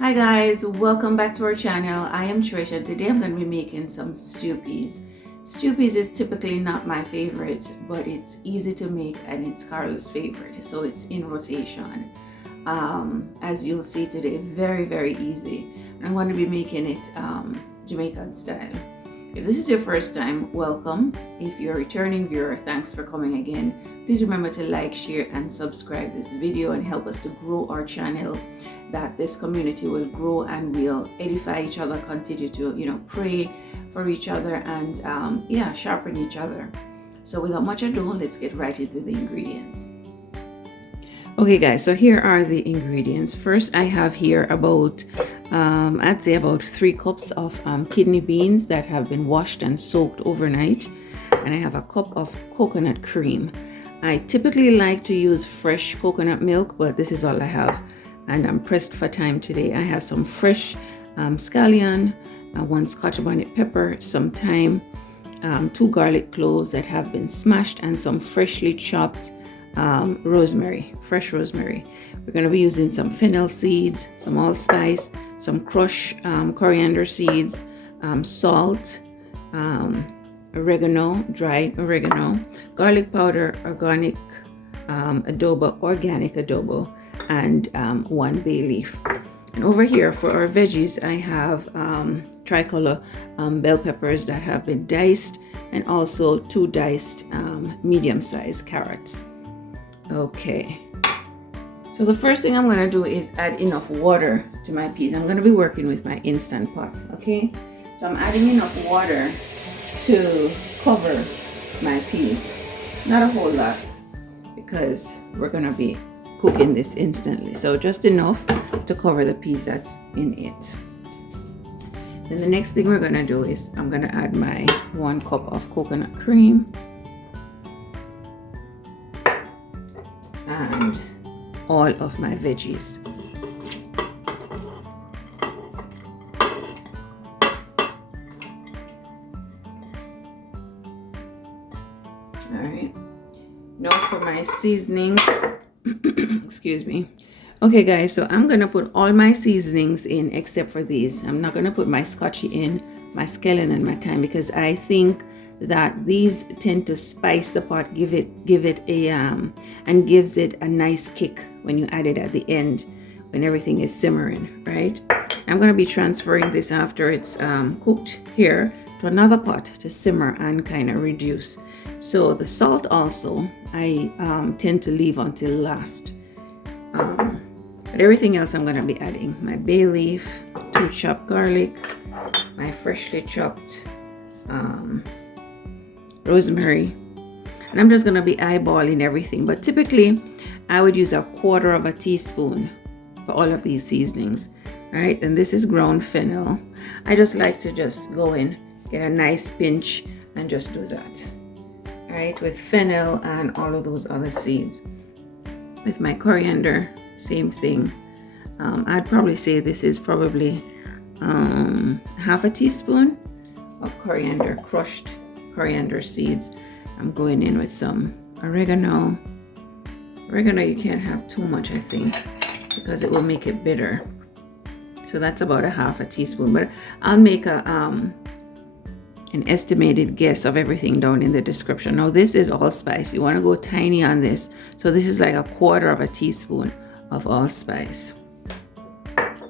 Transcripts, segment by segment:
Hi guys, welcome back to our channel. I am Trish and today I'm going to be making some stew peas. Stew peas is typically not my favorite, but it's easy to make and it's Carla's favorite, so it's in rotation. As you'll see today, very easy. I'm going to be making it Jamaican style. If this is your first time, welcome. If you're a returning viewer, thanks for coming again. Please remember to like, share, and subscribe this video and help us to grow our channel, that this community will grow and we'll edify each other, continue to, pray for each other and sharpen each other. So without much ado, let's get right into the ingredients. Okay guys, so here are the ingredients. First, I have here about I'd say about 3 cups of kidney beans that have been washed and soaked overnight, and I have a cup of coconut cream. I typically like to use fresh coconut milk, but this is all I have and I'm pressed for time today. I have some fresh scallion, 1 Scotch bonnet pepper, some thyme, 2 garlic cloves that have been smashed, and some freshly chopped rosemary, fresh rosemary. We're going to be using some fennel seeds, some allspice, some crushed coriander seeds, salt, oregano, dried oregano, garlic powder, organic adobo, and 1 bay leaf. And over here for our veggies, I have tricolor bell peppers that have been diced, and also 2 diced medium-sized carrots. Okay, so the first thing I'm going to do is add enough water to my peas. I'm going to be working with my instant pot. Okay, so I'm adding enough water to cover my peas, not a whole lot because we're going to be cooking this instantly, so just enough to cover the peas that's in it. Then the next thing we're going to do is I'm going to add my 1 cup of coconut cream and all of my veggies. All right, now for my seasonings. Excuse me. Okay guys, so I'm gonna put all my seasonings in except for these. I'm not gonna put my scotchy in, my scallion and my thyme, because I think that these tend to spice the pot, give it a and gives it a nice kick when you add it at the end when everything is simmering, right? I'm going to be transferring this after it's cooked here to another pot to simmer and kind of reduce. So the salt also I tend to leave until last, but everything else I'm going to be adding my bay leaf, 2 chopped garlic, my freshly chopped rosemary, and I'm just going to be eyeballing everything, but typically I would use 1/4 teaspoon for all of these seasonings. All right, and this is ground fennel. I just like to just go in, get a nice pinch and just do that. All right, with fennel and all of those other seeds. With my coriander, same thing. I'd probably say this is probably 1/2 teaspoon of coriander, crushed coriander seeds. I'm going in with some oregano. Oregano you can't have too much, I think, because it will make it bitter. So that's about 1/2 teaspoon, but I'll make an estimated guess of everything down in the description. Now this is allspice. You want to go tiny on this, so this is like 1/4 teaspoon of allspice.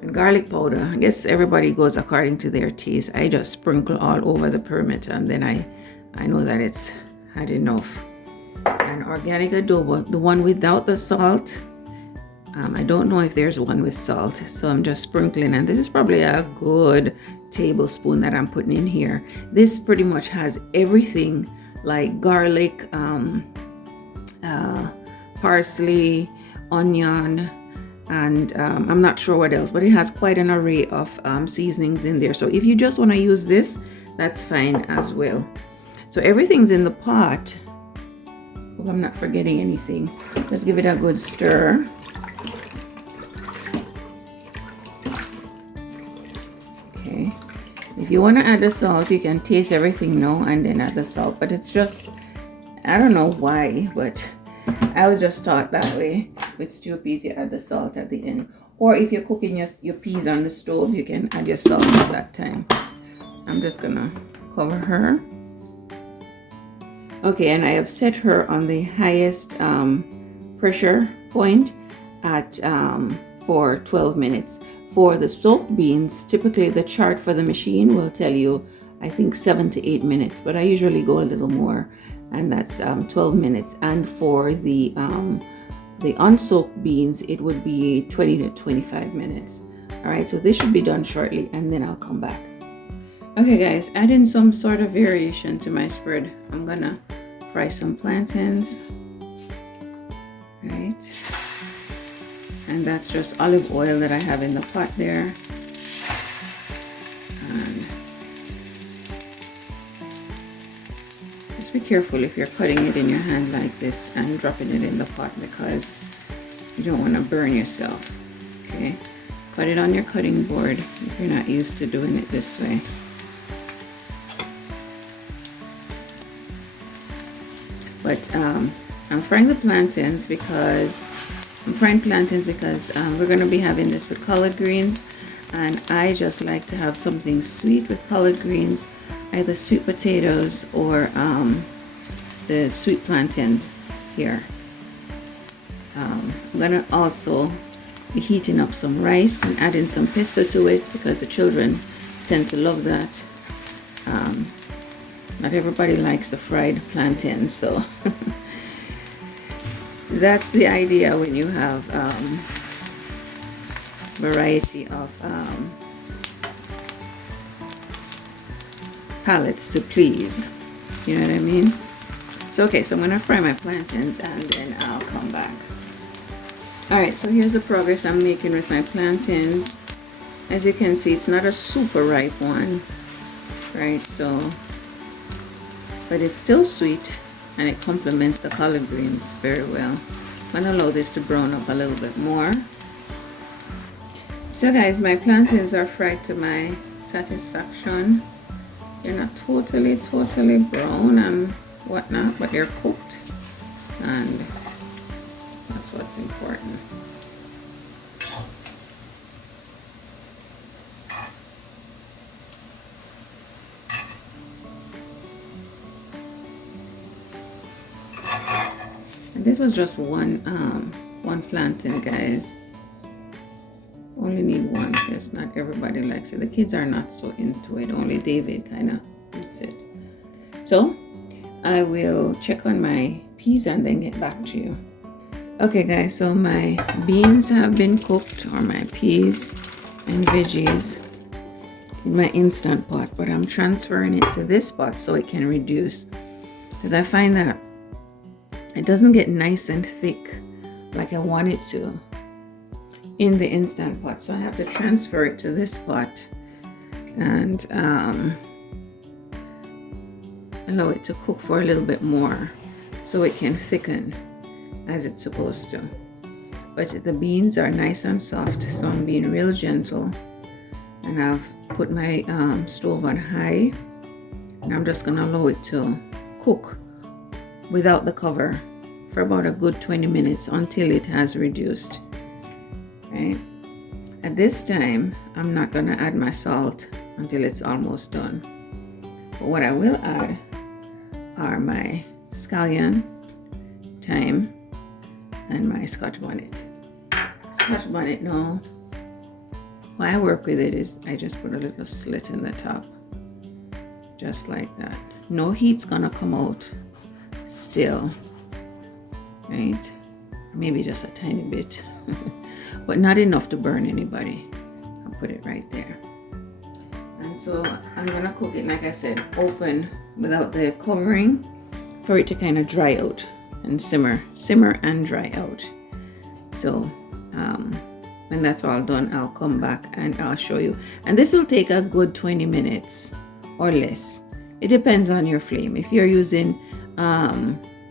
And garlic powder, I guess everybody goes according to their taste. I just sprinkle all over the perimeter, and then I know that it's had enough. And organic adobo, the one without the salt. I don't know if there's one with salt, so I'm just sprinkling, and this is probably a good tablespoon that I'm putting in here. This pretty much has everything like garlic, parsley, onion, and I'm not sure what else, but it has quite an array of seasonings in there. So if you just want to use this, that's fine as well. So everything's in the pot. Hope I'm not forgetting anything. Let's give it a good stir. Okay. If you want to add the salt, you can taste everything now and then add the salt. But it's just, I don't know why, but I was just taught that way. With stew peas, you add the salt at the end. Or if you're cooking your peas on the stove, you can add your salt at that time. I'm just gonna cover her. Okay, and I have set her on the highest pressure point at for 12 minutes. For the soaked beans, typically the chart for the machine will tell you, I think 7 to 8 minutes, but I usually go a little more, and that's 12 minutes. And for the unsoaked beans, it would be 20 to 25 minutes. All right, so this should be done shortly, and then I'll come back. Okay guys, adding some sort of variation to my spread. I'm gonna fry some plantains, right? And that's just olive oil that I have in the pot there. And just be careful if you're cutting it in your hand like this and dropping it in the pot, because you don't want to burn yourself. Okay, cut it on your cutting board if you're not used to doing it this way. But I'm frying the plantains because we're going to be having this with collard greens, and I just like to have something sweet with collard greens, either sweet potatoes or the sweet plantains here. I'm going to also be heating up some rice and adding some pesto to it, because the children tend to love that. Not everybody likes the fried plantains, so that's the idea when you have variety of palates to please. You know what I mean? So okay, so I'm gonna fry my plantains and then I'll come back. Alright, so here's the progress I'm making with my plantains. As you can see, it's not a super ripe one, right? So, but it's still sweet, and it complements the collard greens very well. I'm gonna allow this to brown up a little bit more. So guys, my plantains are fried to my satisfaction. They're not totally brown and whatnot, but they're cooked, and that's what's important. This was just one plantain, guys. Only need one because not everybody likes it. The kids are not so into it. Only David kind of eats it. So I will check on my peas and then get back to you. Okay guys, so my beans have been cooked, or my peas and veggies, in my instant pot, but I'm transferring it to this pot so it can reduce, because I find that it doesn't get nice and thick like I want it to in the instant pot. So I have to transfer it to this pot and allow it to cook for a little bit more so it can thicken as it's supposed to. But the beans are nice and soft, so I'm being real gentle, and I've put my stove on high, and I'm just gonna allow it to cook without the cover for about a good 20 minutes until it has reduced. Right? At this time, I'm not gonna add my salt until it's almost done. But what I will add are my scallion, thyme, and my Scotch bonnet. Scotch bonnet, no. Why I work with it is I just put a little slit in the top, just like that. No heat's gonna come out still, right? Maybe just a tiny bit, but not enough to burn anybody. I'll put it right there. And so I'm gonna cook it, like I said, open without the covering for it to kind of dry out and simmer and dry out. So when that's all done, I'll come back and I'll show you. And this will take a good 20 minutes or less. It depends on your flame. If you're using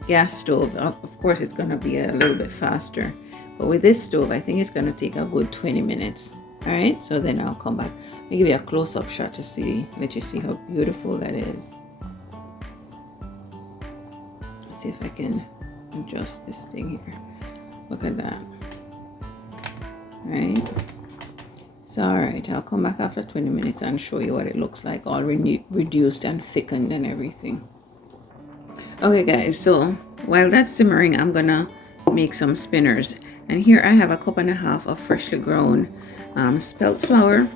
gas stove, of course it's going to be a little bit faster, but with this stove I think it's going to take a good 20 minutes. All right, so then I'll come back. I'll give you a close-up shot to let you see how beautiful that is. Let's see if I can adjust this thing here. Look at that. right? So all right, I'll come back after 20 minutes and show you what it looks like, all reduced and thickened and everything. Okay guys, so while that's simmering, I'm gonna make some spinners. And here I have a cup and a half of freshly ground spelt flour.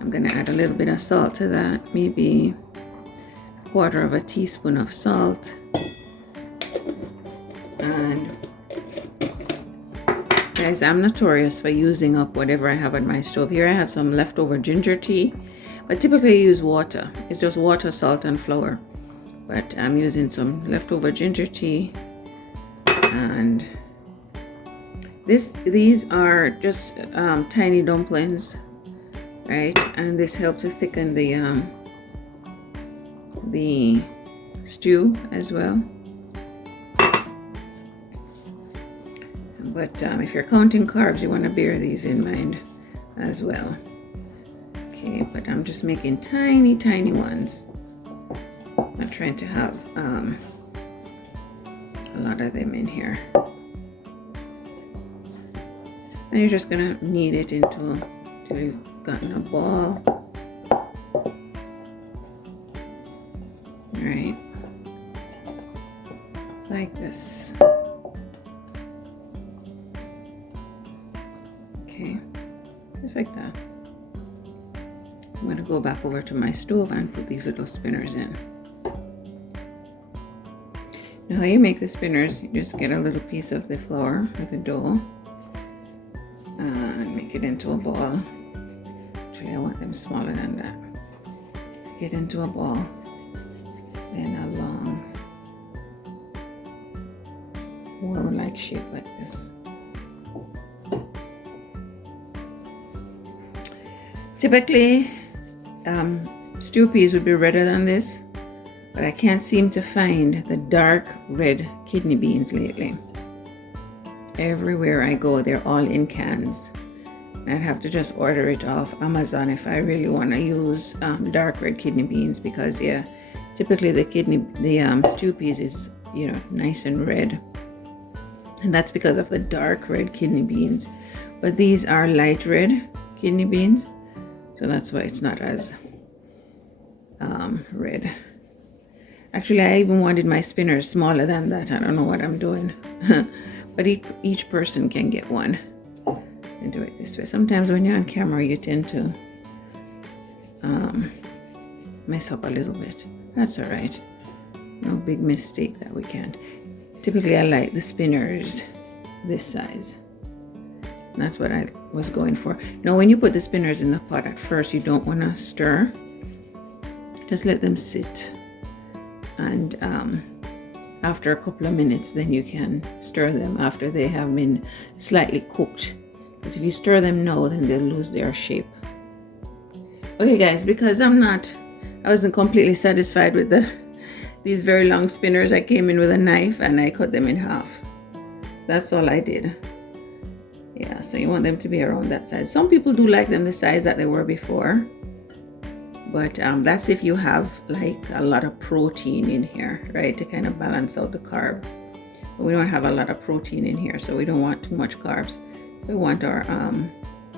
I'm gonna add a little bit of salt to that, maybe a quarter of a teaspoon of salt. And guys, I'm notorious for using up whatever I have on my stove. Here I have some leftover ginger tea, but typically I use water. It's just water, salt, and flour. But I'm using some leftover ginger tea. And these are just tiny dumplings, right? And this helps to thicken the stew as well. But if you're counting carbs, you want to bear these in mind as well. Okay, but I'm just making tiny ones. I'm not trying to have a lot of them in here. And you're just gonna knead it until you've gotten a ball. Right, like this. Okay, just like that. I'm going to go back over to my stove and put these little spinners in. Now how you make the spinners, you just get a little piece of the flour or the dough and make it into a ball. Actually, I want them smaller than that. Get into a ball, then a long worm-like shape like this. Typically, stew peas would be redder than this, but I can't seem to find the dark red kidney beans lately. Everywhere I go, they're all in cans. I'd have to just order it off Amazon if I really want to use dark red kidney beans, because yeah, typically the stew peas is, you know, nice and red, and that's because of the dark red kidney beans. But these are light red kidney beans, so that's why it's not as red. Actually, I even wanted my spinners smaller than that. I don't know what I'm doing. But each person can get one and do it this way. Sometimes when you're on camera, you tend to mess up a little bit. That's all right. No big mistake that we can't. Typically, I like the spinners this size. That's what I was going for. Now, when you put the spinners in the pot at first, you don't want to stir. Just let them sit. And after a couple of minutes, then you can stir them after they have been slightly cooked. Because if you stir them now, then they'll lose their shape. Okay, guys, because I wasn't completely satisfied with these very long spinners, I came in with a knife and I cut them in half. That's all I did. Yeah, so you want them to be around that size. Some people do like them the size that they were before, but that's if you have like a lot of protein in here, right, to kind of balance out the carb. But we don't have a lot of protein in here, so we don't want too much carbs. So we want our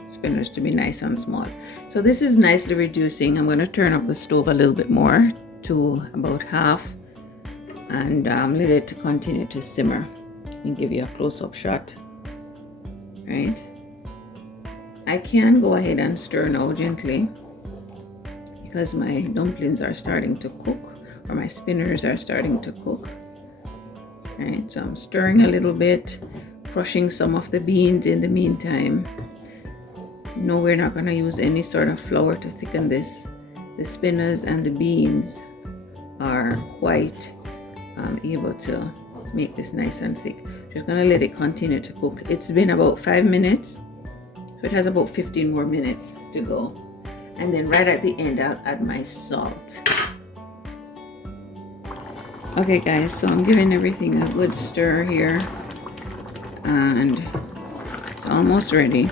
spinners to be nice and small. So this is nicely reducing. I'm going to turn up the stove a little bit more to about half and let it continue to simmer. And give you a close-up shot. Right? I can go ahead and stir now gently because my dumplings are starting to cook, or my spinners are starting to cook. Right, so I'm stirring a little bit, crushing some of the beans in the meantime. No, we're not going to use any sort of flour to thicken this. The spinners and the beans are quite able to make this nice and thick. Just gonna let it continue to cook. It's been about 5 minutes, so it has about 15 more minutes to go. And then right at the end, I'll add my salt. Okay guys, so I'm giving everything a good stir here, and it's almost ready.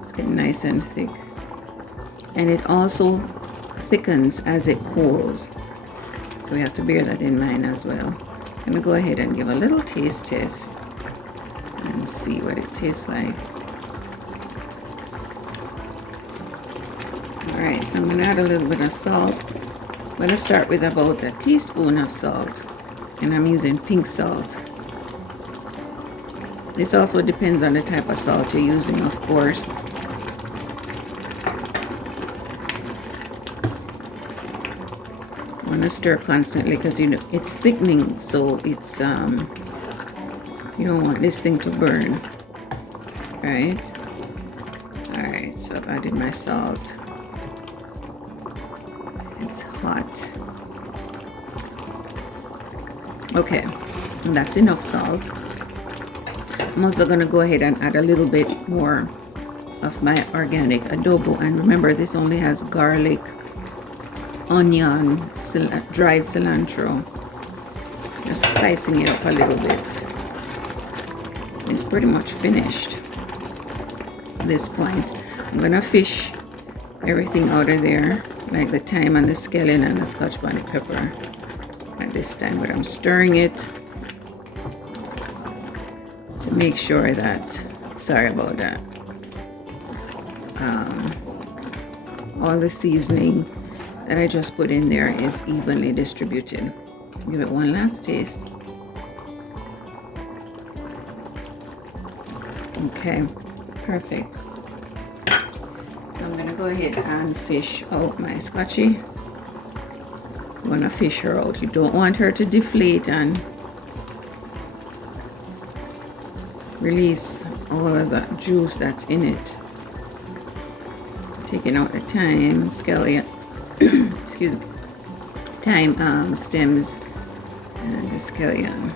It's getting nice and thick, and it also thickens as it cools. So we have to bear that in mind as well. I'm gonna go ahead and give a little taste test. And and see what it tastes like. All right, so I'm gonna add a little bit of salt. I'm gonna start with about a teaspoon of salt, and I'm using pink salt. This also depends on the type of salt you're using, of course. I want to stir constantly because you know it's thickening, so it's you don't want this thing to burn, right? All right, so I've added my salt. It's hot. Okay, and that's enough salt. I'm also going to go ahead and add a little bit more of my organic adobo. And remember, this only has garlic, onion, dried cilantro. Just spicing it up a little bit. It's pretty much finished at this point. I'm going to fish everything out of there, like the thyme and the scallion and the scotch bonnet pepper at this time. But I'm stirring it to make sure that, sorry about that, all the seasoning that I just put in there is evenly distributed. Give it one last taste. Okay, perfect. So I'm gonna go ahead and fish out my scotchy. You wanna fish her out. You don't want her to deflate and release all of that juice that's in it. Taking out the thyme, scallion, excuse me, thyme stems and the scallion.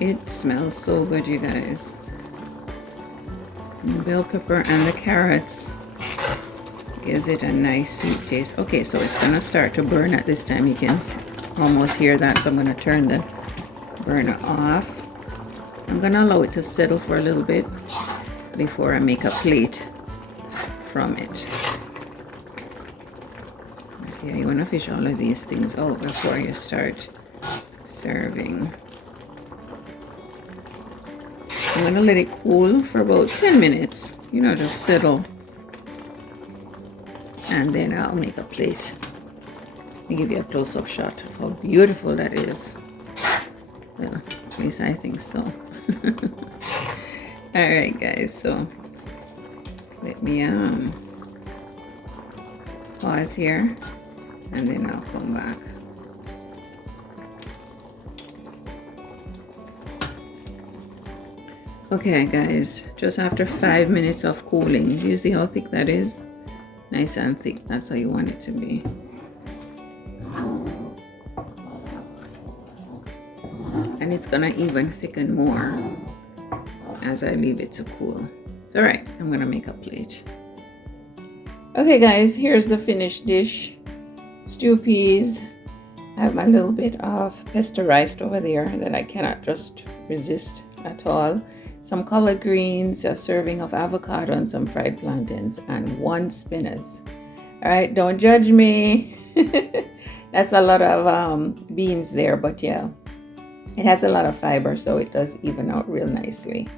It smells so good, you guys. And the bell pepper and the carrots gives it a nice sweet taste. Okay, so it's gonna start to burn at this time. You can almost hear that, so I'm gonna turn the burner off. I'm gonna allow it to settle for a little bit before I make a plate from it. Yeah, you wanna fish all of these things out before you start serving. I'm gonna let it cool for about 10 minutes, you know, just settle. And then I'll make a plate. Let me give you a close-up shot of how beautiful that is. Well, at least I think so. Alright guys, so let me pause here and then I'll come back. Okay guys, just after 5 minutes of cooling, do you see how thick that is? Nice and thick, that's how you want it to be. And it's gonna even thicken more as I leave it to cool. It's all right, I'm gonna make a plate. Okay guys, here's the finished dish. Stew peas. I have my little bit of pesto rice over there that I cannot just resist at all. Some collard greens, a serving of avocado and some fried plantains, and 1 spinach. All right, don't judge me. That's a lot of beans there, but yeah, it has a lot of fiber, so it does even out real nicely.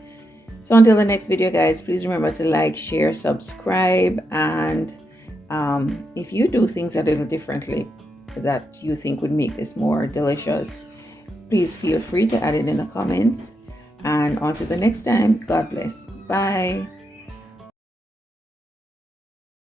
So until the next video, guys, please remember to like, share, subscribe, and if you do things a little differently that you think would make this more delicious, please feel free to add it in the comments. And until the next time, God bless. Bye.